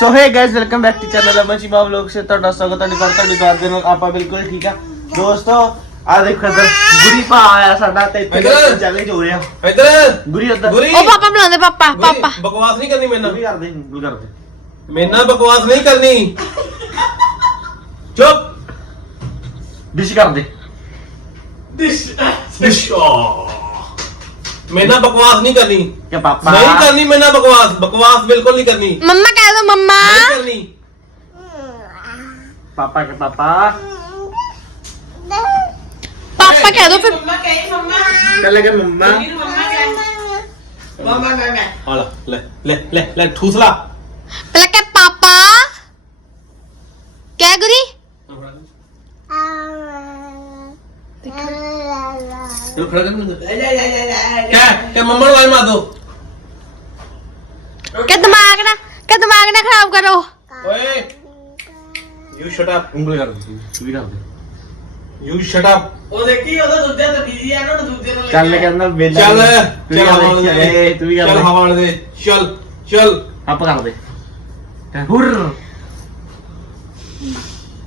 So hi guys welcome back to channel ਅਮਚੀ ਬਾਬ ਲੋਕ ਸੇ ਤੁਹਾਡਾ ਸਵਾਗਤ ਹੈ ਤੁਹਾਡੀ ਤੁਹਾਡੀ ਬਾਤ ਦੇ ਨਾਲ। ਆਪਾਂ ਬਿਲਕੁਲ ਠੀਕ ਆ। ਦੋਸਤੋ ਆ ਦੇਖੋ ਇੱਧਰ। ਗੁਰੀ ਭਾ ਆਇਆ ਸਾਡਾ ਤੇ ਇੱਥੇ ਇੱਧਰ। ਚੈਲੰਜ ਹੋ ਰਿਹਾ ਇੱਧਰ। ਗੁਰੀ ਉੱਧਰ। ਗੁਰੀ। ਉਹ ਪਾਪਾ ਬੁਲਾਉਂਦੇ ਪਾਪਾ ਗੁਰੀ, ਪਾਪਾ। ਬਕਵਾਸ ਨਹੀਂ ਕਰਨੀ ਮੇਰੇ ਗੁਰੀ ਨਾਲ ਕਰਦੇ ਗੁਰੀ ਕਰਦੇ। ਮੇਰੇ ਨਾਲ ਬਕਵਾਸ ਨਹੀਂ ਕਰਨੀ। ਚੁੱਪ। ਡਿਸ਼ ਕਰਦੇ। ਦਿਸ ਦਿਸ ਮੇਰੇ ਨਾਲ ਬਕਵਾਸ ਨਹੀਂ ਕਰਨੀ। ਕਿ ਪਾਪਾ। ਨਹੀਂ ਕਰਨੀ ਮੇਰੇ ਨਾਲ ਬਕਵਾਸ। ਬਕਵਾਸ ਬਿਲਕੁਲ ਨਹੀਂ ਕਰਨੀ। ਮੰਮਾ ਕਹਿ ਦੋ ਮੰਮਾ। ਨਹੀਂ ਕਰਨੀ। ਪਾਪਾ ਕੇ ਪਾਪਾ? ਪਾਪਾ ਕਹਿ ਦੋ ਫਿਰ। ਚੱਲ ਕੇ ਮੰਮਾ। ਆ ਲੈ ਲੈ ਲੈ ਲੈ ਲੈ ਠੂਸਲਾ। ਪਹਿਲਾਂ ਕਹਿ ਪਾਪਾ ਕਹਿ ਗੁਰੀ ਤੂੰ ਕਿ ਮੰਮਾ ਨੂੰ ਆਵਾਜ਼ ਮਾਰ ਦੋ। ਕਹਿ ਦਿਮਾਗ ਨਾ ਕਹਿ ਦਿਮਾਗ ਨਾ ਖਰਾਬ ਕਰੋ। ਓਏ ਯੂ ਸ਼ਟ ਅਪ ਉਂਗਲ ਕਰ ਦੇ ਤੂੰ ਵੀ ਕਰ ਦੇ ਯੂ ਸ਼ਟ ਅਪ ਉਹ ਦੇਖੀ ਉਹਦਾ ਦੂਜੇ ਤੇ ਬਿਜ਼ੀ ਆ ਨਾ ਦੂਜੇ ਨਾਲ ਚੱਲ ਕਹਿੰਦਾ ਵੇਲਾ ਚੱਲ ਤੂੰ ਚੱਲ ਕਰ ਹਵਾ ਦੇ, ਤੂੰ ਵੀ ਚੱਲ ਹਵਾ ਦੇ। ਚੱਲ ਚੱਲ। ਪਾਪਾ ਕਰ ਦੇ। ਕਹਿ ਹੁਰ।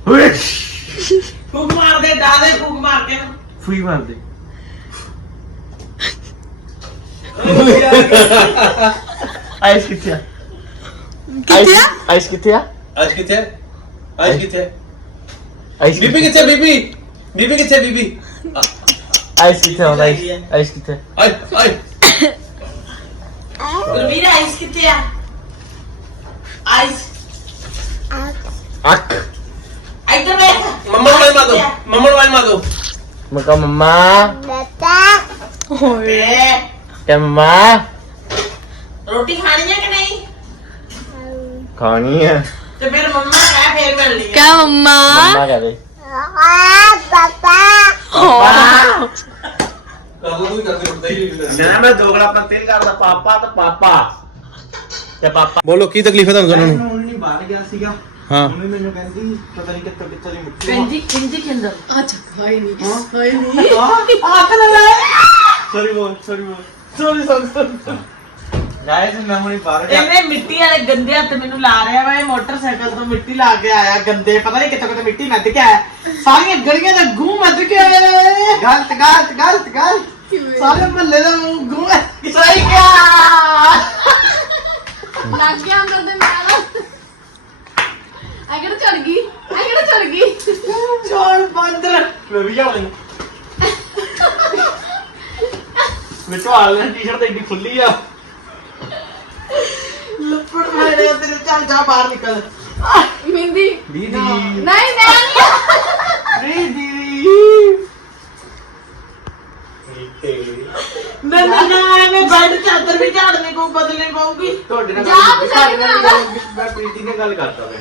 ਹੁਰ। ਫੂਕ ਮਾਰ ਦੇ ਡਾ ਦੇ ਫੂਕ ਮਾਰ ਕੇ। ਫੂਈ ਮਾਰ ਦੇ। ਆਈਸ ਕਿੱਥੇ ਆ ਕਿੱਥੇ ਆ ਆਈਸ ਕਿੱਥੇ ਆ ਅੱਜ ਕਿੱਥੇ ਹੈ? ਅੱਜ ਕਿੱਥੇ ਹੈ? ਆਈਸ ਬੀਬੀ ਕਿੱਥੇ ਬੀਬੀ ਬੀਬੀ ਕਿੱਥੇ ਬੀਬੀ ਆਈਸ ਕਿੱਥੇ ਆ ਆਈਸ ਆਈਸ ਕਿੱਥੇ ਆਏ ਆਏ ਰਵੀਰ ਆਈਸ ਕਿੱਥੇ ਆ ਆਈਸ ਅੱਖ ਇੱਧਰ ਵੇਖ ਮੰਮਾ ਨੂੰ ਆਵਾਜ਼ ਮਾਰ ਮੰਮਾ ਨੂੰ ਆਵਾਜ਼ ਮਾਰ ਦੋ ਮੈਂ ਕਹਾਂ ਮੰਮਾ ਏ, ਕਿ ਮੰਮਾ ਰੋਟੀ ਖਾਣੀ ਹੈ ਕਿ ਨਹੀਂ ਖਾਣੀ ਹੈ ਤੇ ਫਿਰ ਮੰਮਾ ਕਹਿ ਫੇਰ ਮਿਲਣੀ ਹੈ ਕਹਿ ਮੰਮਾ ਮੰਮਾ ਕਹ ਦੇ ਕਰ ਦੋ ਤੂੰ ਕਰਦੇ ਉੱਤੇ ਹੀ ਜਿਹੜਾ ਮੈਂ ਦੋਗਲਾ ਪਰ ਤੇਲ ਕਰਦਾ ਪਾਪਾ ਤਾਂ ਪਾਪਾ ਤੇ ਪਾਪਾ ਬੋਲੋ ਕੀ ਤਕਲੀਫ ਹੈ ਤੁਹਾਨੂੰ ਦੋਨਾਂ ਨੂੰ ਹੁਣ ਨਹੀਂ ਬਾਹਰ ਗਿਆ ਸੀਗਾ ਹਾਂ ਮੰਮੀ ਮੈਨੂੰ ਕਹਿੰਦੀ ਪਤਾ ਨਹੀਂ ਕਿੱਥੋਂ ਕਿੱਥੋਂ ਦੀ ਮਿੱਟੀ ਕੰਜੀ ਕੰਜੀ ਕਿੰਦਰ ਸੌਰੀ ਬੋਲ ਸੌਰੀ ਬੋਲ ਸੌਰੀ ਸੌਰੀ ਸੌਰੀ ਗਾਇਸ ਮੈਂ ਹੁਣੀ ਬਾਹਰ ਗਿਆ। ਇਹਨੇ ਮਿੱਟੀ ਵਾਲੇ ਗੰਦੇ ਹੱਥ ਮੈਨੂੰ ਲਾ ਰਿਹਾ ਵਾ ਇਹ ਮੋਟਰਸਾਈਕਲ ਤੋਂ ਮਿੱਟੀ ਲਾ ਕੇ ਆਇਆ ਗੰਦੇ ਪਤਾ ਨਹੀਂ ਕਿੱਥੋਂ ਕਿੱਥੋਂ ਮਿੱਟੀ ਮੱਧ ਕੇ ਆਇਆ। ਸਾਰੀਆਂ ਗਲੀਆਂ ਦਾ ਗੂੰ ਮੱਧ ਕੇ ਆਇਆ ਗਲਤ ਗਲਤ ਗਲਤ ਗਲਤ। ਸਾਰੇ ਮਹੱਲੇ ਦਾ ਗੂੰ ਸਹੀ ਕਿਆ ਲੱਗ ਗਿਆ ਅੰਦਰ ਦੇ ਨਾਲ। ਅਗਰ ਚੜ ਗਈ? ਅਗਰ ਚੜ ਗਈ? ਚੋਲ ਬੰਦਰ ਮੈਂ ਵੀ ਜਾ ਮੈਂ ਹਾਲ ਨਾਲ ਟੀ-ਸ਼ਰਟ ਤੇ ਇੰਨੀ ਖੁੱਲੀ ਆ। ਲੱਪੜ ਮੇਰੇ ਤੇਰੇ ਚੱਲ ਜਾ ਬਾਹਰ ਨਿਕਲ। ਮਿੰਦੀ ਦੀਦੀ ਨਹੀਂ ਮੈਂ ਨਹੀਂ ਦੀਦੀ ਨਾ ਨਾ ਨਾ ਐਵੇਂ ਬੈੱਡ ਚਾਦਰ ਵੀ ਝਾੜਨੇ ਕੋ ਬਦਲਨੇ ਪਊਗੀ। ਤੁਹਾਡੇ ਨਾਲ ਜਾ ਗੱਲ- ਬਚਾ ਕੇ ਤੁਹਾਡੇ ਨਾਲ ਬਣਾ। ਗੱਲ- ਮੈਂ ਪ੍ਰੀਤੀ ਨਾਲ ਗੱਲ ਕਰਦਾ ਮੈਂ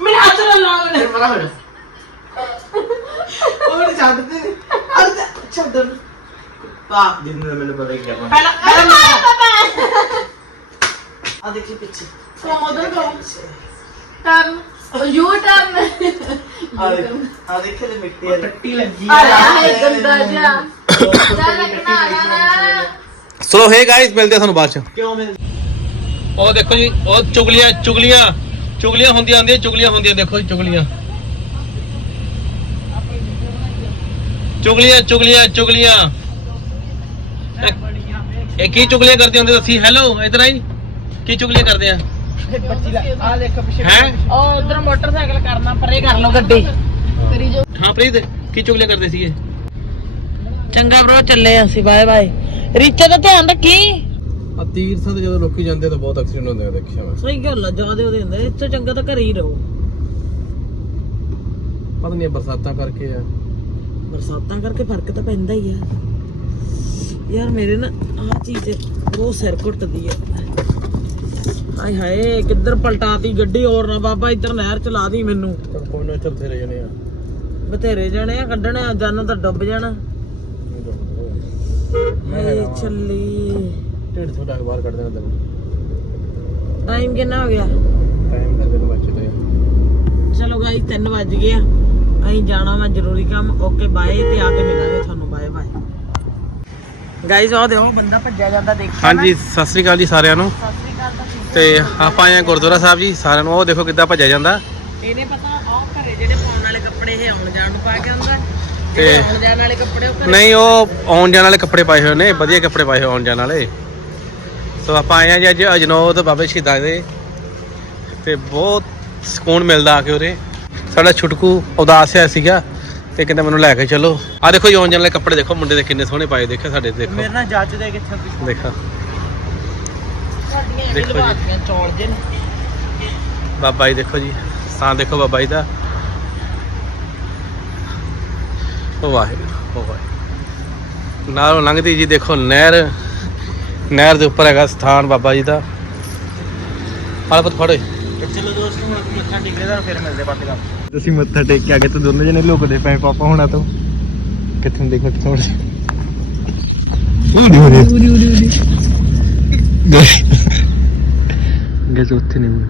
ਮੇਰੇ ਹੱਥ ਨਾਲ ਲਾ ਫਿਰ ਪਤਾ ਮੈਨੂੰ ਉਹ ਨਹੀਂ ਛੱਡਦੇ ਅਰੇ ਛੱਡ ਪਾ ਜਿੰਨੇ ਮੈਨੂੰ ਪਤਾ ਹੀ ਪਹਿਲਾਂ ਪਹਿਲਾਂ ਆ ਦੇਖੀ ਪਿੱਛੇ। ਉਧਰ ਆ ਟੱਟੀ ਲੱਗੀ ਸੋ ਹੇ ਗਾਇਸ ਮਿਲਦੇ ਆ ਤੁਹਾਨੂੰ ਬਾਅਦ ਚ। ਕਿਉਂ ਮੈਂ ਉਹ ਦੇਖੋ ਜੀ ਉਹ ਚੁਗਲੀਆਂ ਚੁਗਲੀਆਂ। ਚੁਗਲੀਆਂ ਹੁੰਦੀਆਂ ਹੁੰਦੀਆਂ ਚੁਗਲੀਆਂ ਹੁੰਦੀਆਂ। ਦੇਖੋ ਜੀ ਚੁਗਲੀਆਂ। ਚੁਗਲੀਆਂ ਚੁਗਲੀਆਂ ਚੁਗਲੀਆਂ। ਇਹ- ਕੀ ਚੁਗਲੀਆਂ ਕਰਦੇ ਹੁੰਦੇ ਤੁਸੀਂ ਹੈਲੋ ਇਧਰ ਆਈ। ਕੀ ਚੁਗਲੀਆਂ ਕਰਦੇ ਆ? ਆ ਦੇਖ ਪਿੱਛੇ ਹੈ? ਉਹ ਉਧਰ ਮੋਟਰਸਾਈਕਲ ਕਰਨਾ ਪਰੇ ਕਰ ਲਓ ਗੱਡੀ। ਕਰੀ ਜੋ ਹਾਂ ਪ੍ਰੀਤ ਕੀ ਚੁਗਲੀਆਂ ਕਰਦੇ ਸੀਗੇ? ਚੰਗਾ ਬ్రో ਚੱਲੇ ਅਸੀਂ ਬਾਏ ਬਾਏ ਰੀਚਾ ਦਾ ਧਿਆਨ ਰੱਖੀ। ਆ ਤੀਰਥਾਂ ਤੇ ਜਦੋਂ ਲੋਕੀ ਜਾਂਦੇ ਤਾਂ ਬਹੁਤ ਐਕਸੀਡੈਂਟ ਹੁੰਦੇ ਆ ਦੇਖਿਆ ਮੈਂ। ਸਹੀ ਗੱਲ ਆ ਜਿਆਦੇ ਉਹਦੇ ਹੁੰਦੇ ਇੱਥੇ ਚੰਗਾ ਤਾਂ ਘਰੇ ਹੀ ਰਹੋ। ਪਤਾ ਨਹੀਂ ਬਰਸਾਤਾਂ ਕਰਕੇ ਆ। ਬਰਸਾਤਾਂ ਕਰਕੇ ਫ਼ਰਕ ਤਾਂ ਪੈਂਦਾ ਹੀ ਆ। ਯਾਰ ਮੇਰੇ ਨਾ ਆਹ ਚੀਜ਼ ਬਹੁਤ ਸਿਰ ਘੁੱਟਦੀ ਆ। ਹਾਏ ਹਾਏ ਕਿੱਧਰ ਪਲਟਾਤੀ ਗੱਡੀ ਹੋਰ ਨਾ ਬਾਬਾ ਇੱਧਰ ਨਹਿਰ ਚਲਾ ਦੀ ਮੈਨੂੰ। ਤਾਂ ਕੋਈ ਨਾ ਚਲਦੇ ਰਹੇ ਜਣੇ ਆ। ਬਥੇਰੇ ਜਣੇ ਆ ਕੱਢਣੇ ਆ ਜਾਨ ਤਾਂ ਡੁੱਬ ਜਾਣਾ। ਹਾਏ ਚੱਲੀ ਢਿੱਡ ਛੋਟਾ ਕੇ ਬਾਹਰ ਕੱਢ ਦੇਣਾ ਤੈਨੂੰ। ਟਾਈਮ ਕਿੰਨਾ ਹੋ ਗਿਆ? ਟਾਈਮ ਕਰ ਮੈਨੂੰ ਬੱਚੇ ਤੇ ਚਲੋ ਗਾਈ 3 ਵੱਜ ਗਏ ਆ। ਅਸੀਂ ਜਾਣਾ ਵਾ ਜ਼ਰੂਰੀ ਕੰਮ। ਓਕੇ ਬਾਏ ਤੇ ਆ ਕੇ ਮਿਲਾਂਗੇ ਗਾਈਜ਼ ਆਹ ਦੇਖੋ ਬੰਦਾ ਭੱਜਿਆ ਜਾਂਦਾ ਦੇਖਿਆ? ਹਾਂਜੀ ਸਤਿ ਸ੍ਰੀ ਅਕਾਲ ਜੀ ਸਾਰਿਆਂ ਨੂੰ। ਸਤਿ ਸ਼੍ਰੀ ਅਕਾਲ ਤੇ ਆਪਾਂ ਆਏ ਆ ਗੁਰਦੁਆਰਾ ਸਾਹਿਬ ਜੀ ਸਾਰਿਆਂ ਨੂੰ ਉਹ ਦੇਖੋ ਕਿੱਦਾਂ ਭੱਜਿਆ ਜਾਂਦਾ। ਇਹਨੇ ਪਤਾ ਉਹ ਘਰੇ ਜਿਹੜੇ ਪਾਉਣ ਵਾਲੇ ਕੱਪੜੇ ਇਹ ਆਉਣ ਜਾਣ ਨੂੰ ਪਾ ਕੇ ਆਉਂਦਾ। ਤੇ ਜਿਹੜੇ ਆਉਣ ਜਾਣ ਵਾਲੇ ਕੱਪੜੇ ਉਹ ਘਰੇ ਨਹੀਂ ਉਹ ਆਉਣ ਜਾਣ ਵਾਲੇ ਕੱਪੜੇ ਪਾਏ ਹੋਏ ਨੇ ਵਧੀਆ ਕੱਪੜੇ ਪਾਏ ਹੋਏ ਆਉਣ ਜਾਣ ਵਾਲੇ। ਸੋ ਆਪਾਂ ਆਏ ਆ ਜੀ ਅੱਜ ਅਜਨੋਦ ਬਾਬੇ ਸ਼ਹੀਦਾਂ ਦੇ। ਤੇ ਬਹੁਤ ਸਕੂਨ ਮਿਲਦਾ ਆ ਕੇ ਉਰੇ। ਸਾਡਾ ਛੁਟਕੂ ਉਦਾਸ ਹੋਇਆ ਸੀਗਾ। ਤੇ ਕਹਿੰਦਾ ਮੈਨੂੰ ਲੈ ਕੇ ਚਲੋ। ਆ ਦੇਖੋ ਜੀ ਆਉਣ ਜਾਣ ਵਾਲੇ ਕੱਪੜੇ ਦੇਖੋ ਮੁੰਡੇ ਦੇ ਕਿੰਨੇ ਸੋਹਣੇ ਪਾਏ ਦੇਖੋ ਸਾਡੇ ਦੇਖੋ। ਮੇਰੇ ਨਾਲ ਜੱਜਦੇ ਕਿੱਥੇ ਤੁਸੀਂ ਦੇਖੋ। ਸਾਡੀਆਂ ਜੀ। ਲਵਾਤੀਆਂ ਚੌਲ ਜੇ ਨੇ। ਬਾਬਾ ਜੀ ਦੇਖੋ ਜੀ ਸਾਂ ਦੇਖੋ ਬਾਬਾ ਜੀ ਦਾ। ਉਹ ਵਾਹਿਗੁਰੂ ਉਹ ਵਾਹਿਗੁਰੂ। ਨਾਲੋਂ ਲੰਘਦੀ ਜੀ ਦੇਖੋ ਨਹਿਰ। ਨਹਿਰ ਦੇ ਉੱਪਰ ਹੈਗਾ ਸਥਾਨ ਬਾਬਾ ਜੀ ਦਾ। ਆਲੇ ਪੁੱਤ ਫੜੋ ਚਲੋ ਦੋਸਤੋ ਹੁਣ ਮੱਥਾ ਟੇਕਦੇ ਤਾਂ ਫਿਰ ਮਿਲਦੇ ਬਾਅਦ ਵਿੱਚ ਤੁਸੀਂ ਮੱਥਾ ਟੇਕ ਕੇ ਆ ਕੇ ਤੇ ਦੋਨੋਂ ਜਣੇ ਲੁਕਦੇ ਪਏ ਪਾਪਾ ਹੁਣਾਂ ਤੋਂ। ਕਿੱਥੇ ਨੂੰ ਦੇਖੋ ਥੋੜਾ ਉਡੀ ਉਡੀ ਉਡੀ ਉਡੀ ਉਡੀ ਗੈਸ ਉੱਥੇ ਨਹੀਂ ਹੋਣੀ।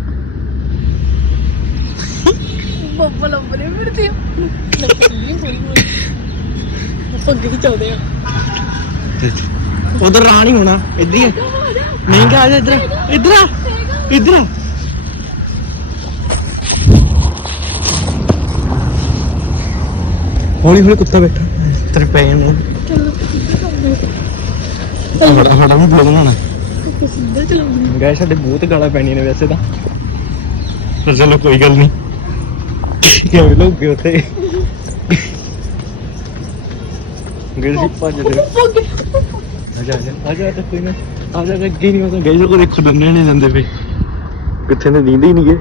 ਬੱਬਲ ਬੱਬਲੇ ਫਿਰਦੇ ਪੱਗ ਹੀ ਚਾਉਦੇ ਆ। ਉਧਰ ਨਹੀਂ ਹੋਣਾ। ਇੱਧਰ ਹੀ। ਨਹੀਂ ਕਾ ਆ ਜਾ ਇੱਧਰ ਇੱਧਰ ਇੱਧਰ ਹੌਲੀ ਹੌਲੀ ਕੁੱਤਾ ਬੈਠਾ। ਤੇਰੇ ਪੈ ਨੂੰ ਸਾਡਾ ਸਾਡਾ ਵੀ ਬਲੌਗ ਬਣਾਉਣਾ ਗਏ ਸਾਡੇ ਬਹੁਤ ਗਾਲਾਂ ਪੈਣੀਆਂ ਨੇ ਵੈਸੇ ਤਾਂ। ਪਰ ਚਲੋ ਕੋਈ ਗੱਲ ਨਹੀਂ ਕਿਵੇਂ ਲੋਗੇ ਉੱਥੇ? ਗਏ ਸੀ। ਭੱਜ ਦੇ। ਆ ਜਾ ਆ ਜਾ ਆ ਜਾ ਤਾਂ ਕੋਈ ਨਾ। ਆ ਜਾ ਅੱਗੇ ਨਹੀਂ ਹੁੰਦਾ ਗਏ। ਕੋ ਦੇਖੋ ਦੰਨੇ ਨਹੀਂ ਜਾਂਦੇ ਪਏ। ਕਿੱਥੇ ਨੇ ਨੀਂਦ ਹੀ ਨਹੀਂ ਗਏ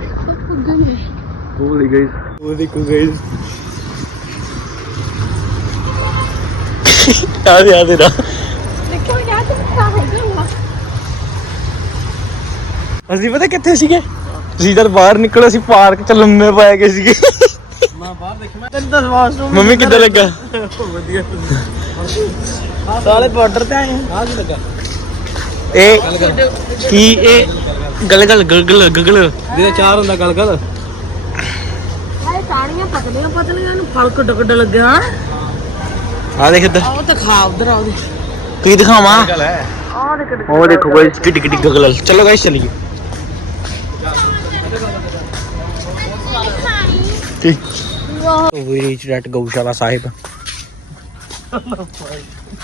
ਉਹ ਲਈ ਗਈ ਉਹ ਦੇਖੋ ਗਈ ਆ ਦੇ ਆ ਦੇ ਨਾ ਦੇਖੋ ਯਾਰ ਤੂੰ ਖਾ ਹੋਗਾ ਅਸੀਂ ਪਤਾ ਕਿੱਥੇ ਸੀਗੇ? ਤੁਸੀਂ ਜਦ ਬਾਹਰ ਨਿਕਲੋ ਅਸੀਂ ਪਾਰਕ ਚ ਲੰਮੇ ਪੈ ਗਏ ਸੀਗੇ। ਮੈਂ ਬਾਹਰ ਦੇਖ ਮੈਂ ਤੈਨੂੰ ਤਾਂ ਵਾਸ਼ਰੂਮ ਮੰਮੀ ਕਿੱਦਾਂ ਲੱਗਾ? ਵਧੀਆ। ਸਾਲੇ ਬਾਰਡਰ ਤੇ ਆਏ ਆ। ਕੀ ਲੱਗਾ? ਇਹ ਕੀ ਇਹ? ਗਲਗਲ ਗਲਗਲ ਗਗਲ ਜਿਹਦਾ ਚਾਰ ਹੁੰਦਾ ਗਲ ਗਲ ਹਾਏ ਟਾਣੀਆਂ ਪਤਲੀਆਂ ਪਤਲੀਆਂ ਨੂੰ ਫਲ ਕੱਡ ਕੱਡ ਲੱਗਿਆ। ਆ ਦੇਖ ਇੱਧਰ। ਉਹ ਤਾਂ ਖਾ ਉਧਰ ਆ ਉਹਦੇ ਕੀ ਦਿਖਾਵਾਂ? ਗੱਲ ਹੈ? ਆਹ ਦੇ ਕੱਡ ਉਹ ਦੇਖੋ ਗਾਇਸ ਕਿੱਡੀ ਕਿੱਡੀ ਗਗਲ ਚਲੋ ਗਾਇਸ ਚਲੀਏ। ਠੀਕ ਵੀ ਰੀਚ ਡੈਟ ਗਊਸ਼ਾਲਾ ਸਾਹਿਬ।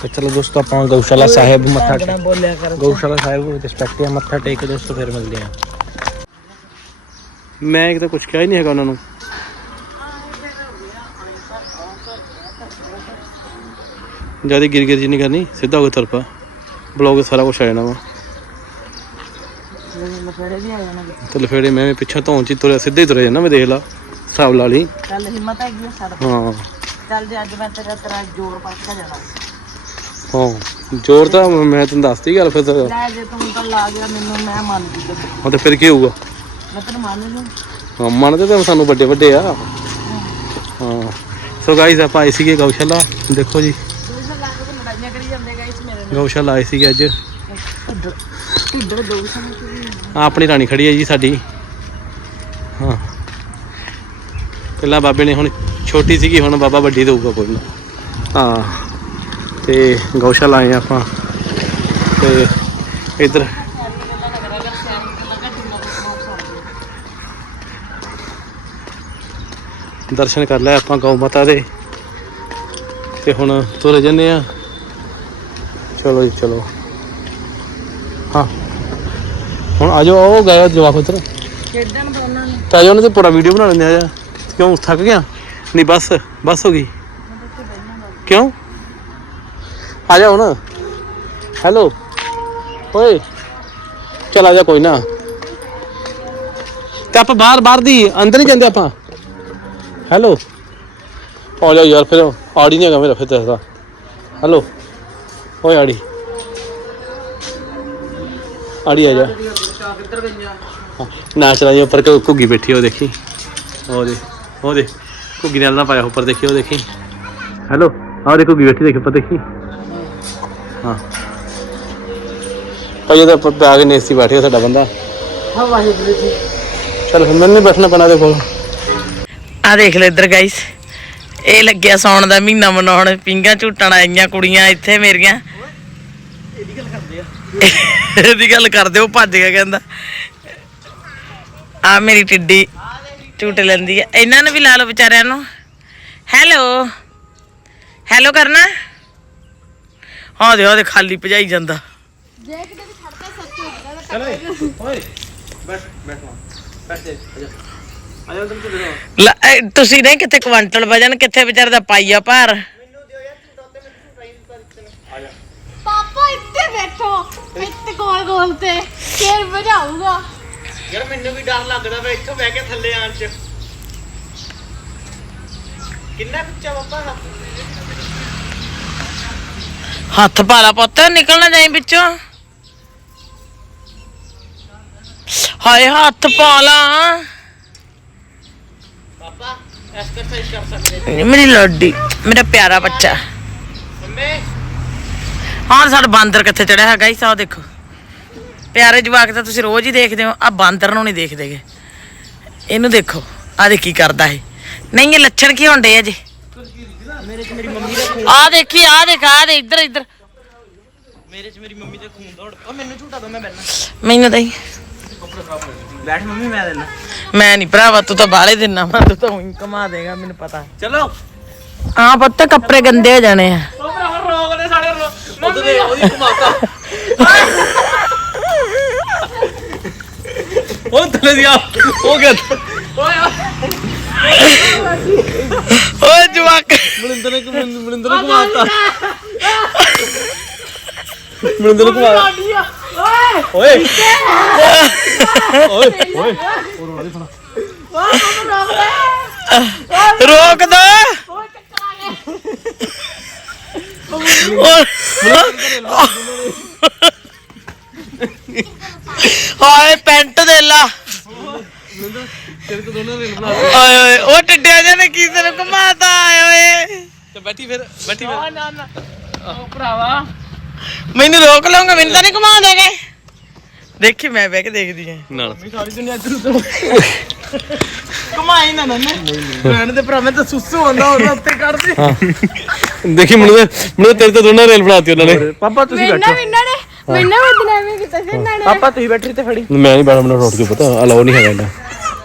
ਤੇ ਚਲੋ ਦੋਸਤੋ ਆਪਾਂ ਗਊਸ਼ਾਲਾ ਸਾਹਿਬ ਮੱਥਾ ਗਊਸ਼ਾਲਾ ਸਾਹਿਬ ਨੂੰ ਰਿਸਪੈਕਟ ਹੈ ਮੱਥਾ ਟੇਕ ਕੇ ਦੋਸਤੋ ਫਿਰ ਮਿਲਦੇ ਆ ਮੈਂ ਇੱਕ ਤਾਂ ਕੁਝ ਕਿਹਾ ਹੀ ਨਹੀਂ ਹੈਗਾ ਉਹਨਾਂ ਨੂੰ। ਜ਼ਿਆਦਾ ਗਿਰ ਗਿਰ ਜੀ ਨਹੀਂ ਕਰਨੀ ਸਿੱਧਾ ਹੋ ਕੇ ਤਰਪਾ ਬਲੌਗ ਸਾਰਾ ਕੁਝ ਆ ਜਾਣਾ ਵਾ। ਲਫੜੇ ਵੀ ਆ ਜਾਣਗੇ। ਤੇ ਲਫੇੜੇ ਮੈਂ ਵੀ ਪਿੱਛੇ ਧੌਣ ਚ ਹੀ ਤੁਰਿਆ ਸਿੱਧਾ ਹੀ ਤੁਰਿਆ ਜਾਂਦਾ ਮੈਂ ਦੇਖ ਲਾ ਹਿਸਾਬ ਲਾ ਲਈ। ਚੱਲ ਹਿੰਮਤ ਹੈਗੀ ਆ ਸਾਡਾ ਹਾਂ। ਚੱਲ ਜੇ ਅੱਜ ਮੈਂ ਤੇਰਾ ਤੇਰਾ ਜ਼ੋਰ ਪਾ ਕੇ ਜਾਣਾ। ਹਾਂ। ਜ਼ੋਰ ਤਾਂ ਮੈਂ ਤੈਨੂੰ ਦੱਸਤੀ ਗੱਲ ਫਿਰ ਤਾਂ। ਲੈ ਜੇ ਤੂੰ ਤਾਂ ਲਾ ਗਿਆ ਮੈਨੂੰ ਮੈਂ ਮੰਨ ਗਈ ਹਾਂ ਤੇ ਫਿਰ ਕੀ ਹੋਊਗਾ? ਮੈਂ ਤੈਨੂੰ ਮੰਨ ਲੂੰ। ਹਾਂ ਮੰਨਦੇ ਤਾਂ ਸਾਨੂੰ ਵੱਡੇ ਵੱਡੇ ਆ ਹਾਂ। ਸੋ ਗਾਇਸ ਆਪਾਂ ਆਏ ਸੀਗੇ ਗਊਸ਼ਾਲਾ। ਦੇਖੋ ਜੀ। ਗਊਸ਼ਾਲਾ ਆਏ ਸੀਗੇ ਅੱਜ। ਆਪਣੀ ਰਾਣੀ ਖੜੀ ਹੈ ਜੀ ਸਾਡੀ। ਹਾਂ। ਪਹਿਲਾਂ ਬਾਬੇ ਨੇ ਹੁਣ ਛੋਟੀ ਸੀਗੀ ਹੁਣ ਬਾਬਾ ਵੱਡੀ ਦਊਗਾ ਕੋਈ ਨਾ। ਹਾਂ। ਤੇ ਗਊਸ਼ਾਲਾ ਆਏ ਆਪਾਂ। ਤੇ ਇਧਰ ਦਰਸ਼ਨ ਕਰ ਲਏ ਆਪਾਂ ਗਊ ਮਾਤਾ ਦੇ। ਤੇ ਹੁਣ ਤੁਰ ਜੰਨੇ ਆ। ਚਲੋ ਜੀ ਚਲੋ। ਹਾਂ। ਹੁਣ ਆ ਜਾਓ ਉਹ ਗਏ ਜਵਾਕ ਉਧਰ। ਖੇਡਣ ਤੋਂ ਨੂੰ। ਤਾਂ ਉਹਨਾਂ ਤੇ ਪੂਰਾ ਵੀਡੀਓ ਬਣਾ ਲੈਂਦੇ ਆ। ਜਾ ਕਿਉਂ ਥੱਕ ਗਿਆ? ਨਹੀਂ ਬਸ ਬਸ ਹੋ ਗਈ। ਕਿਉਂ? ਆ ਜਾ ਹੁਣ। ਹੈਲੋ ਓਏ। ਚਲ ਆ ਜਾ ਕੋਈ ਨਾ। ਤੇ ਆਪਾਂ ਬਾਹਰ ਬਾਹਰ ਦੀ ਅੰਦਰ ਨਹੀਂ ਜਾਂਦੇ ਆਪਾਂ? ਹੈਲੋ। ਆ ਜਾ ਯਾਰ ਫਿਰ ਆੜੀ ਨਹੀਂ ਹੈਗਾ ਮੇਰਾ ਫਿਰ ਦੱਸਦਾ ਹੈਲੋ। ਓਏ ਆੜੀ। ਆੜੀ ਆ ਜਾ। ਹਾਂ, ਨਾ ਚਲਾ ਜੀ ਉੱਪਰ ਘੁੱਗੀ ਬੈਠੀ ਉਹ ਦੇਖੀ। ਉਹ ਦੇ ਉਹ ਦੇ ਘੁੱਗੀ ਨਾਲ ਨਾ ਪਾਇਆ ਉੱਪਰ ਦੇਖੀ ਉਹ ਦੇਖੀ। ਹੈਲੋ। ਆਹ ਦੇ ਘੁੱਗੀ ਬੈਠੀ ਦੇਖੀ ਉੱਪਰ ਦੇਖੀ। ਹਾਂ। ਭਾਈ ਉਹਦਾ ਉੱਪਰ ਪਾ ਕੇ ਨੇਸੀ ਬੈਠੇ ਆ ਸਾਡਾ ਬੰਦਾ। ਹਾਂ ਵਾਹਿਗੁਰੂ ਜੀ। ਚਲ ਮੈਨੂੰ ਨੀ ਬੈਠਣਾ ਪੈਣਾ ਦੇ ਕੋਲ। ਆ ਦੇਖ ਲੈ ਇੱਧਰ ਗਾਇਸ ਇਹ ਲੱਗਿਆ ਸੌਣ ਦਾ ਮਹੀਨਾ ਮਨਾਉਣ ਪਿੰਗਾ ਝੂਟਣ ਆਈਆਂ ਕੁੜੀਆਂ ਇੱਥੇ ਮੇਰੀਆਂ। ਇਹਦੀ ਗੱਲ ਕਰਦੇ ਉਹ ਭੱਜ ਗਿਆ ਕਹਿੰਦਾ। ਆ ਮੇਰੀ ਟਿੱਡੀ ਝੂਟ ਲੈਂਦੀ ਹੈ ਇਹਨਾਂ ਨੂੰ ਵੀ ਲਾ ਲਓ ਵਿਚਾਰਿਆਂ ਨੂੰ। ਹੈਲੋ ਹੈਲੋ ਕਰਨਾ? ਹਾਂ ਦੇ ਉਹਦੇ ਖਾਲੀ ਭਜਾਈ ਜਾਂਦਾ। ਦੇਖਦੇ ਵੀ ਖੜਦਾ ਸੱਚ ਹੋ ਜਾਂਦਾ ਓਏ ਬੈਠ ਬੈਠ ਬੈਠ ਜਾ ਆ ਲੈ, ਇਹ ਤੁਸੀਂ ਨਹੀਂ ਕਿੱਥੇ ਕੁਆਂਟਲ ਵਜਨ ਕਿੱਥੇ ਵਿਚਾਰੇ ਦਾ ਪਾਈਆ ਭਾਰ? ਪਾਪਾ ਇੱਥੇ ਬੈਠੋ। ਇੱਥੇ ਗੋਲ ਗੋਲ ਤੇ ਫੇਰ ਵਜਾਊਗਾ। ਯਾਰ ਮੈਨੂੰ ਵੀ ਡਰ ਲੱਗਦਾ ਵੇ ਇੱਥੋਂ ਬਹਿ ਕੇ ਥੱਲੇ ਆਣ ਚ। ਕਿੰਨਾ ਬੱਚਾ ਬਾਬਾ ਹੱਥ ਪਾ ਲਾ ਪੁੱਤ ਨਿਕਲਣਾ ਜਾਈ ਵਿੱਚੋਂ। ਹਾਏ ਹੱਥ ਪਾ ਲਾ। ਬਾਬਾ ਐਕਸਰਸਾਈਜ਼ ਕਰ ਸਕਦੇ ਮੇਰੀ ਲੱਡੀ ਮੇਰਾ ਪਿਆਰਾ ਬੱਚਾ। ਹਾਂ ਸਾਡਾ ਬਾਂਦਰ ਕਿੱਥੇ ਚੜਿਆ ਹੈ ਗਾਈਸ ਆਹ ਦੇਖੋ। ਪਿਆਰੇ ਜਵਾਕ ਤਾਂ ਤੁਸੀਂ ਰੋਜ਼ ਹੀ ਦੇਖਦੇ ਹੋ ਆ ਬਾਂਦਰ ਨੂੰ ਨਹੀਂ ਦੇਖਦੇਗੇ ਇਹਨੂੰ ਦੇਖੋ ਆ ਦੇ ਕੀ ਕਰਦਾ ਇਹ। ਨਹੀਂ ਇਹ ਲੱਛਣ ਕੀ ਹੁੰਦੇ ਆ ਜੀ? ਆ ਦੇਖੀ ਆ ਦੇਖ ਆ ਦੇ ਇੱਧਰ ਇੱਧਰ। ਮੇਰੇ ਚ ਮੇਰੀ ਮੰਮੀ ਦੇ ਖੂਨ ਦੌੜ ਉਹ ਮੈਨੂੰ ਝੂਟਾ ਦੋ ਮੈਂ ਬੈਠਣਾ ਮੈਨੂੰ ਤਾਂ ਹੀ। ਬੈਠ ਮੰਮੀ ਮੈਂ ਦੇਣਾ ਮੈਂ ਨਹੀਂ ਭਰਾਵਾ ਤੂੰ ਤਾਂ ਬਾਹਲੇ ਦਿਨਾ ਵਾ ਤੂੰ ਤਾਂ ਉਹੀ ਕਮਾ ਦੇਗਾ ਮੈਨੂੰ ਪਤਾ। ਚਲੋ। ਹਾਂ ਪੁੱਤ ਕੱਪੜੇ ਗੰਦੇ ਹੋ ਜਾਣੇ ਆ। ਉਹ ਭਰਾਵਾ ਰੋਕ ਦੇ ਸਾਡੇ ਰੋ ਉਹਦੇ ਉਹਦੀ ਘੁਮਾਤਾ। ਉਹ ਥੱਲੇ ਦੀ ਆ ਉਹ ਗਿਆ। ਓਏ ਜਵਾਕ। ਮਨਿੰਦਰ ਨੇ ਮਨਿੰਦਰ ਨੇ ਘੁਮਾਤਾ। ਮਨਿੰਦਰ ਨੇ ਘੁਮਾਤਾ ਓਏ। ਓਏ। ਓਏ। ਰੋਕ ਦੋ ਹਾਏ ਪੈਂਟ ਦੇ ਲਾ ਤੇਰੇ ਤੋਂ ਦੋਨੋਂ ਰੇਲ ਬਣਾ ਓਏ ਓਏ ਉਹ ਟਿੱਡਿਆ ਜਿਹਨੇ ਕੀ ਤੈਨੂੰ ਘੁਮਾਤਾ ਆਏ ਓਏ ਤੇ ਬੈਠੀ ਫਿਰ ਬੈਠੀ ਫਿਰ। ਭਰਾਵਾ। ਮੈਨੂੰ ਰੋਕ ਲਓਗੇ ਮੈਨੂੰ ਤਾਂ ਨਹੀਂ ਘੁਮਾ ਦੋਗੇ ਦੇਖੀ ਮੈਂ ਬਹਿ ਕੇ ਦੇਖਦੀ ਆ। ਨਾਲ। ਸਾਰੀ ਦੁਨੀਆ ਇੱਧਰ ਉੱਧਰ ਕਮਾਈ ਨਾ ਨਾ ਰਹਿਣ ਦੇ ਭਰਾ ਮੈਂ ਤਾਂ ਸੁੱਸੂ ਹੁੰਦਾ ਉਹਦੇ ਉੱਤੇ ਕੱਢਦੇ ਹਾਂ। ਦੇਖੀ ਮਨਿੰਦਰ ਮਨਿੰਦਰ ਤੇਰੇ ਤੋਂ ਦੋਨੋਂ ਰੇਲ ਬਣਾਤੀ ਉਹਨਾਂ ਨੇ। ਪਾਪਾ ਤੁਸੀਂ ਮੈਨਾਂ ਵੀ ਇਹਨਾਂ ਨੇ ਮੈਨਾਂ ਬਦਨਾਮੀ ਕੀਤਾ ਸੀ ਇਹਨਾਂ ਨੇ। ਪਾਪਾ ਤੁਸੀਂ ਬੈਠੀ ਤੇ ਖੜੀ ਮੈਂ ਨਹੀਂ ਬੈਠਾ ਮੈਨੂੰ ਰੋਟ ਕੇ ਪਤਾ ਅਲਾਉ ਨਹੀਂ ਹੈਗਾ ਇੰਨਾ।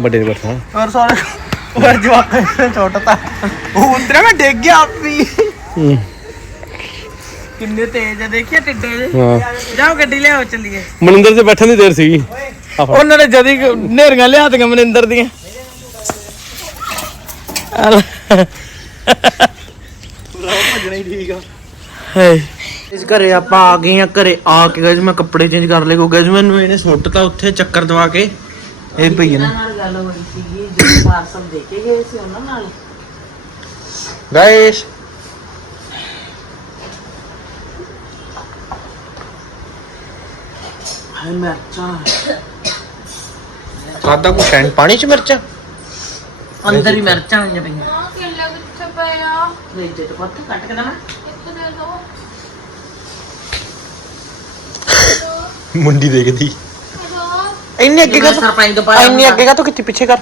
ਵੱਡੇ ਨੇ ਬੈਠਾ। ਔਰ ਸਾਰੇ ਉਹ ਜਵਾਕ ਛੋਟਤਾ ਉਹ ਉਤਰਿਆ ਮੈਂ ਡਿੱਗ ਗਿਆ ਆਪ ਕਿੰਨੇ ਤੇਜ਼ ਆ ਦੇਖਿਆ ਟਿੱਡੇ ਜੇ ਹਾਂ। ਜਾਓ ਗੱਡੀ ਲਿਆਓ ਚੱਲੀਏ। ਮਨਿੰਦਰ ਦੇ ਬੈਠਣ ਦੀ ਦੇਰ ਸੀਗੀ। ਆ ਫੜ। ਉਹਨਾਂ ਨੇ ਜਦੀ ਨੇਰੀਆਂ ਲਿਆਤੀਆਂ ਮਨਿੰਦਰ ਦੀਆਂ। ਹਾਏ। ਇਸ ਘਰੇ ਆਪਾਂ ਆ ਗਏ ਆ ਘਰੇ ਆ ਕੇ ਗਾਇਸ ਮੈਂ ਕੱਪੜੇ ਚੇਂਜ ਕਰ ਲਏ ਕਿਉਂਕਿ ਮੈਨੂੰ ਇਹਨੇ ਸੁੱਟਤਾ ਉੱਥੇ ਚੱਕਰ ਦਵਾ ਕੇ। ਇਹ ਭਈਆ ਨੇ। ਨਾਲ ਗੱਲ ਹੋਈ ਸੀਗੀ ਜਦੋਂ ਪਾਰਸਲ ਦੇ ਕੇ ਗਏ ਸੀ ਉਹਨਾਂ ਨਾਲ। ਗਾਇਸ ਹਾਏ ਮਿਰਚਾਂ। ਸਾਦਾ ਕੁਛ ਹੈ ਨੀ, ਪਾਣੀ ਚ ਮਿਰਚਾਂ? ਅੰਦਰ ਹੀ ਮਿਰਚਾਂ ਹੋਈਆਂ ਪਈਆਂ। ਆ ਕਿੱਲਾ ਕਿੱਥੇ ਪਿਆ ਫ੍ਰਿਜ ਤੋਂ ਪੱਥ ਕੱਟ ਕੇ ਦਵਾਂ। ਇੱਥੇ ਦੇ ਦੋ। ਮੁੰਡੀ ਦੇਖਦੀ। ਦੋ ਇੰਨੇ ਅੱਗੇ ਕਰ ਸਰਪੰਚ ਦਾ ਪਾਇਆ ਇੰਨੇ ਅੱਗੇ ਕਾ ਤੂੰ ਕਿੱਥੇ ਪਿੱਛੇ ਕਰ।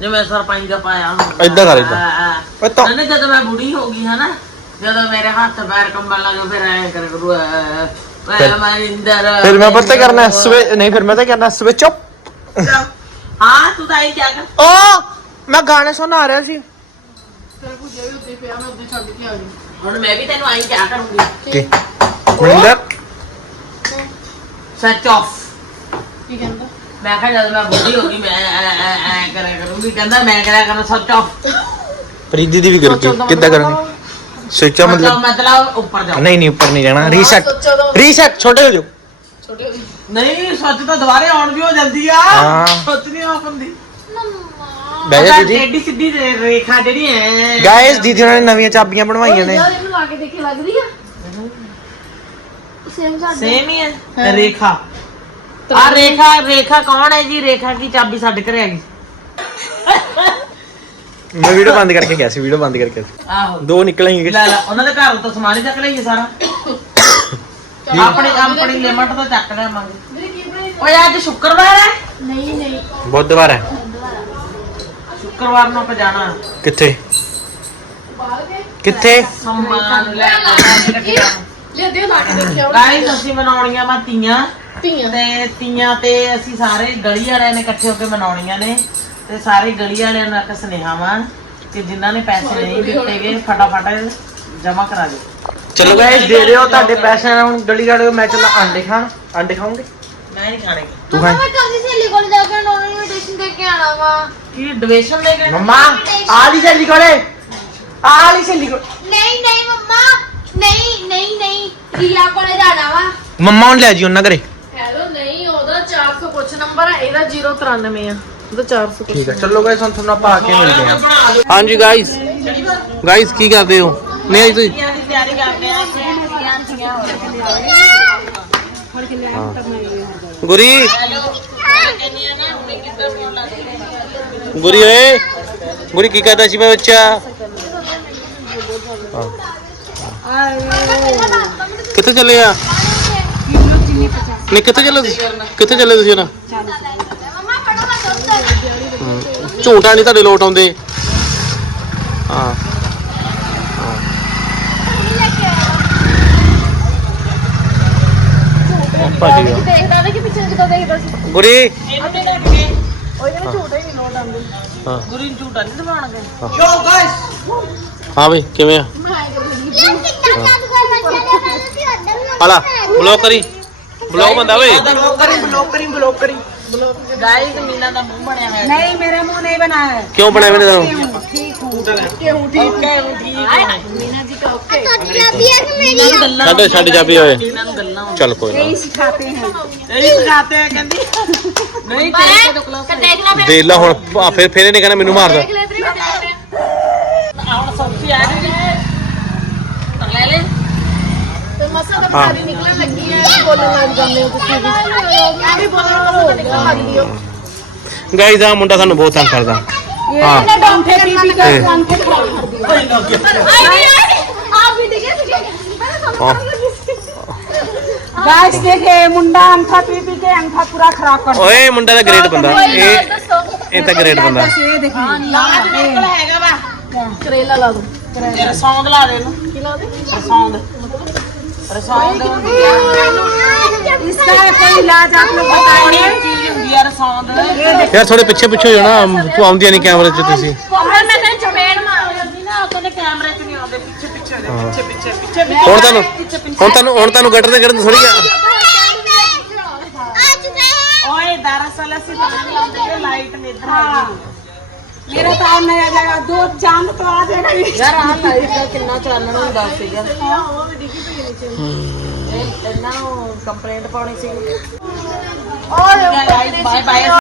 ਜਿਵੇਂ ਸਰਪੰਚ ਦਾ ਪਾਇਆ ਹੁੰਦਾ। ਏਦਾਂ ਕਰ, ਏਦਾਂ। ਹਾਂ, ਹਾਂ। ਓਏ ਤਾਂ ਕਹਿੰਦੇ ਜਦੋਂ ਮੈਂ ਬੁੜੀ ਹੋ ਗਈ ਹਨਾ? ਜਦੋਂ ਮੇਰੇ ਹੱਥ ਪੈਰ ਕੰਬਣ ਲੱਗੇ ਫਿਰ ਐ ਕਰ ਕਰੂ ਮੈਂ ਮਨਿੰਦਰ ਫਿਰ ਮੈਂ ਪਤਾ ਕਰਨਾ ਸਵੇ ਨਹੀਂ ਫਿਰ ਮੈਂ ਤਾਂ ਕਰਨਾ ਸਵਿਚ ਆਫ ਹਾਂ ਤੂੰ ਤਾਂ ਇਹ ਕਿਆ ਕਰ? ਓ ਮੈਂ ਗਾਣੇ ਸੁਣ ਆ ਰਿਹਾ ਸੀ। ਹੁਣ ਮੈਂ ਵੀ ਤੈਨੂੰ ਆਈ ਕਿਆ ਕਰੂੰਗੀ? ਕੀ ਮਨਿੰਦਰ ਸੱਚ ਆਫ ਕੀ ਕਹਿੰਦਾ? ਮੈਂ ਕਿਹਾ ਜਦੋਂ ਮੈਂ ਬੁੱਢੀ ਹੋ ਗਈ ਮੈਂ ਐ ਐ ਐ ਕਰਿਆ ਕਰੂੰਗੀ। ਕਹਿੰਦਾ ਮੈਂ ਕਰਿਆ ਕਰਨਾ ਸੱਚ ਆਫ ਪ੍ਰੀਤੀ ਦੀ ਵੀ ਕਰਕੇ ਕਿੱਦਾਂ ਕਰਾਂਗੇ ਸਵਿਚ ਆਫ ਮਤਲਬ ਮਤਲਬ ਮਤਲਬ ਉੱਪਰ ਜਾਓ। ਨਹੀਂ ਨਹੀਂ ਉੱਪਰ ਨਹੀਂ ਜਾਣਾ। ਰੀਸੈਟ ਰੀਸੈਟ ਛੋਟੇ ਹੋ ਜਾਓ। ਨਹੀਂ ਸੱਚ ਤਾਂ ਦੁਬਾਰੇ ਆਉਣ ਵੀ ਹੋ ਜਾਂਦੀ ਆ। ਹਾਂ। ਸੱਚ ਨਹੀਂ ਹੁੰਦੀ। ਮੰਮਾ। ਬਹਿ ਜਾ ਦੀਦੀ। ਸਿੱਧੀ ਰੇ- ਰੇਖਾ ਜਿਹੜੀ ਹੈ ਗਾਇਸ ਦੀਦੀ ਉਹਨਾਂ ਨੇ ਨਵੀਆਂ ਚਾਬੀਆਂ ਬਣਵਾਈਆਂ ਨੇ। ਯਾਰ ਇਹਨੂੰ ਲਾ ਕੇ ਦੇਖੇ ਲੱਗਦੀ ਆ। ਸੇਮ ਸਾਡੇ। ਸੇਮ ਹੀ ਹੈ। ਰੇਖਾ। ਆ ਰੇਖਾ ਰੇਖਾ ਕੌਣ ਹੈ ਜੀ? ਰੇਖਾ ਕੀ ਚਾਬੀ ਸਾਡੇ ਘਰੇ ਆ ਗਈ। ਮੈਂ ਵੀਡੀਓ ਬੰਦ ਕਰਕੇ ਗਿਆ ਸੀ ਵੀਡੀਓ ਬੰਦ ਕਰਕੇ। ਆਹੋ। ਦੋ ਨਿਕਲਣਗੇ। ਲੈ ਲੈ ਉਹਨਾਂ ਦੇ ਘਰ ਤੋਂ ਸਮਾਨ ਹੀ ਚੱਕ ਲਈਏ ਸਾਰਾ। ਆਪਣੀ ਆਪਣੀ ਲਿਮਟ ਤੋਂ ਚੱਕ ਲਿਆਵਾਂਗੇ। ਵੀਰੇ ਕੀ ਬਣਾਈ ਓਏ ਅੱਜ ਸ਼ੁੱਕਰਵਾਰ ਹੈ? ਨਹੀਂ ਨਹੀਂ। ਬੁੱਧਵਾਰ ਹੈ। ਸ਼ੁੱਕਰਵਾਰ ਨੂੰ ਆਪਾਂ ਜਾਣਾ। ਕਿੱਥੇ? ਬਾਹਰ ਗਏ? ਕਿੱਥੇ? ਸਮਾਨ ਲੈ ਕੇ ਰੱਖਿਆ ਦੇ ਦੇ ਲਾ ਕੇ ਦੇਖਿਓ ਗਾਇਸ ਅਸੀਂ ਮਨਾਉਣੀਆਂ ਵਾ ਤੀਆਂ। ਧੀਆਂ ਤੇ ਤੀਆਂ ਤੇ ਅਸੀਂ ਸਾਰੇ ਗਲੀ ਵਾਲਿਆਂ ਨੇ ਇਕੱਠੇ ਹੋ ਕੇ ਮਨਾਉਣੀਆਂ ਨੇ। ਤੇ ਸਾਰੇ ਗਲੀ ਵਾਲਿਆਂ ਨੂੰ ਇੱਕ ਸੁਨੇਹਾ ਵਾ ਕਿ ਜਿਨ੍ਹਾਂ ਨੇ ਪੈਸੇ ਨਹੀਂ ਦਿੱਤੇ ਗਏ ਫਟਾਫਟ ਜਮ੍ਹਾਂ ਕਰਾ ਦਿਓ। ਚਲੋ ਗਾਇਸ ਦੇ ਦਿਓ ਤੁਹਾਡੇ ਪੈਸੇ ਨਾਲ ਹੁਣ ਗਲੀ ਗਾੜੇ ਮੈਂ ਚੱਲਾਂ ਆਂਡੇ ਖਾਣ ਆਂਡੇ ਖਾਓਗੇ? ਮੈਂ ਨਹੀਂ ਖਾਣੇ। ਤੂੰ ਮੈਂ ਕੱਲ ਦੀ ਸਹੇਲੀ ਕੋਲ ਜਾ ਕੇ ਉਹਨਾਂ ਨੂੰ ਇਨਵੀਟੇਸ਼ਨ ਦੇ ਕੇ ਆਣਾ ਵਾ। ਕੀ ਡੋਨੇਸ਼ਨ ਦੇ ਗਏ ਮੰਮਾ ਆ ਲਈ ਚੱਲੀ ਕੋਲੇ। ਆ ਲਈ ਚੱਲੀ ਕੋਲੇ। ਨਹੀਂ ਨਹੀਂ ਮੰਮਾ ਨਹੀਂ ਨਹੀਂ ਨਹੀਂ ਰੀਆ ਕੋਲੇ ਜਾਣਾ ਵਾ। ਮੰਮਾ ਹੁਣ ਲੈ ਜੀ ਉਹਨਾਂ ਘਰੇ। ਹੈਲੋ ਨਹੀਂ ਉਹਦਾ 400 ਕੁਛ ਨੰਬਰ ਆ ਇਹਦਾ 093 ਆ। ਉਹਦਾ 400 ਕੁਛ ਠੀਕ ਹੈ ਚਲੋ ਗਾਇਸ ਹੁਣ ਤੁਹਾਨੂੰ ਆਪਾਂ ਆ ਕੇ ਮਿਲਦੇ ਹਾਂ। ਹਾਂਜੀ ਗਾਇਸ ਗਾਇਸ ਕੀ ਕਰਦੇ ਹੋ? ਨਹੀਂ ਆਈ ਤੁਸੀਂ ਤੀਆਂ ਦੀ ਤਿਆਰੀ ਕਰਦੇ ਆ? ਤੀਆਂ ਤੀਆਂ ਹੋ ਰਹੀਆਂ ਗੁਰੀ। ਗੁਰੀ ਓਏ ਗੁਰੀ ਕੀ ਕਰਦਾ ਸੀ ਮੈਂ ਬੱਚਾ? ਕਿੱਥੇ ਚੱਲੇ ਆ? ਨਹੀਂ ਕਿੱਥੇ ਚੱਲੇ ਤੁਸੀਂ? ਕਿੱਥੇ ਚੱਲੇ ਤੁਸੀਂ ਨਾ ਝੂਟਾ ਨਹੀਂ ਤੁਹਾਡੇ ਲੋਟ ਆਉਂਦੇ। ਹਾਂ। ਭੱਜ ਗਿਆ ਦੇਖਦਾ ਵੇ ਕਿ ਪਿੱਛੇ ਜਦੋਂ ਦੇਖਦਾ ਸੀ। ਗੁਰੀ। ਇਹਨੂੰ ਨਹੀਂ ਲੈ ਕੇ ਗਏ ਉਹ ਕਹਿੰਦੇ ਝੂਟੇ ਨਹੀਂ ਲੋਟ ਆਉਂਦੇ। ਹਾਂ। ਗੁਰੂ ਨੂੰ ਝੂਟਾ ਨਹੀਂ ਦਵਾਉਣਗੇ। ਯੋ ਗਾਇਸ ਹਾਂ ਬਈ ਕਿਵੇਂ ਆ? ਹਾਲਾ ਬਲੌਕ ਕਰੀ। ਬਲੌਕ ਬੰਦਾ ਓਏ। ਬਲੌਕ ਕਰੀ ਬਲੌਕ ਕਰੀ ਬਲੌਕ ਕਰੀ। ਗਾਇਸ ਮੀਨਾ ਦਾ ਮੂੰਹ ਬਣਿਆ ਹੋਇਆ नहीं मेरा मुंह नहीं बना है ਕਿਉਂ ਬਣਾਇਆ ਮੈਨੇ ਤੈਨੂੰ ਓਕੇ ਉਹ ਠੀਕ ਹੈ ਚਾਬੀਆਂ ਕਿ ਮੇਰੀ ਗੱਲਾਂ ਸਾਡੇ ਸਾਡੇ ਚਾਬੀ ਹੋਏ ਇਹਨਾਂ ਨੂੰ ਗੱਲਾਂ ਚੱਲ ਕੋਈ ਨਾ यही सिखाते हैं ਇਹੀ ਸਿਖਾਤੇ ਆ ਕਹਿੰਦੀ ਨਹੀਂ ਤੇਰੇ ਤੋਂ ਕਲਾਸ ਦੇਖ ਲੈ ਦੇਖ ਲਾ ਹੁਣ ਆ ਫਿਰ ਫਿਰ ਇਹਨੇ ਕਹਿਣਾ ਮੈਨੂੰ ਮਾਰਦਾ ਦੇਖ ਲੈ ਤੇਰੀ ਦੇਖ ਲੈ ਹੁਣ ਸੌਖੀ ਆ ਗਈ ਲੈ ਲੈ ਤੇ ਮਸਾ ਤਾਂ ਬਾਹਰ ਨਿਕਲਣ ਲੱਗੀ ਐ ਬੋਲਣ ਲੱਗ ਜਾਂਦੇ ਹੋ ਤੁਸੀਂ ਵੀ। ਐਵੇਂ ਬੋਲਣ ਤੋਂ ਨਿਕਲਣ ਲੱਗਦੀ ਹੋ ਗਾਈਜ਼ ਆ ਮੁੰਡਾ ਸਾਨੂੰ ਬਹੁਤ ਤੰਗ ਕਰਦਾ। ਹਾਂ। ਇਹ ਡਾਂਫੇ ਬੀਬੀ ਦਾ ਇਹ। ਕੰਨ ਤੇ ਖਰਾਬ ਕਰਦੀ ਹੈ। ਗਾਇਸ ਦੇਖੇ ਮੁੰਡਾ ਅੰਖਾ ਪੀ ਪੀ ਕੇ ਅੰਖਾ ਪੂਰਾ ਖਰਾਬ ਕਰ ਓਏ ਮੁੰਡਾ ਤਾਂ ਗ੍ਰੇਟ ਬੰਦਾ। ਇਹ ਇਹ ਤਾਂ ਗ੍ਰੇਟ ਬੰਦਾ। ਬਸ ਇਹ ਦੇਖੀ। ਲਾਜ ਹੈਗਾ ਵਾ। ਕਰੇਲਾ ਲਾ ਦੋ। ਤੇਰਾ ਸੌਂਗ ਲਾ ਦੇ ਇਹਨੂੰ। ਕੀ ਲਾ ਦੇ? ਸੌਂਗ ਰਸੌਂਦ ਰਸੌਂਦ इसका कोई इलाज आप लोग बताइए ਬੜੀ ਚੀਜ਼ ਹੁੰਦੀ ਆ ਰਸੌਂਦ ਯਾਰ ਥੋੜੇ ਪਿੱਛੇ ਪਿੱਛੇ ਹੋ ਜਾਣਾ ਤੂੰ ਆਉਂਦੀਆਂ ਨਹੀਂ ਕੈਮਰੇ 'ਚ ਤੁਸੀਂ ਕੋਮਲ ਮੈਂ ਤੈਨੂੰ ਚਪੇੜ ਮਾਰ ਜਾਂਦੀ ਨਾ ਉਹਦੇ ਕੈਮਰੇ 'ਚ ਨਹੀਂ ਆਉਂਦੇ ਪਿੱਛੇ ਪਿੱਛੇ ਦੇ ਪਿੱਛੇ ਪਿੱਛੇ ਪਿੱਛੇ ਪਿੱਛੇ ਹੁਣ ਤੁਹਾਨੂੰ ਹੁਣ ਤੁਹਾਨੂੰ ਹੁਣ ਤੁਹਾਨੂੰ ਗੱਟਰ ਤੇ ਗੱਟਰ ਥੋੜੀ ਆ ਓਏ ਦਰਅਸਲ ਅਸੀਂ ਤਾਂ ਨਹੀਂ ਆਉਂਦੇ ਕਿ ਲਾਈਟ ਨੇ ਇੱਧਰ ਮੇਰਾ ਤਾਂ ਆਉਣ ਨਹੀਂ ਆ ਦੋ ਚੰਦ ਤੋਂ ਆ ਜਾਏਗਾ ਯਾਰ ਆ ਲਾਈਟ ਦਾ ਕਿੰਨਾ ਚਾਨਣ ਹੁੰਦਾ ਸੀਗਾ ਇਹ ਇੰਨਾ ਕੰਪਲੇਂਟ ਪਾਉਣੀ ਸੀ। ਓਏ ਬਾਏ ਬਾਏ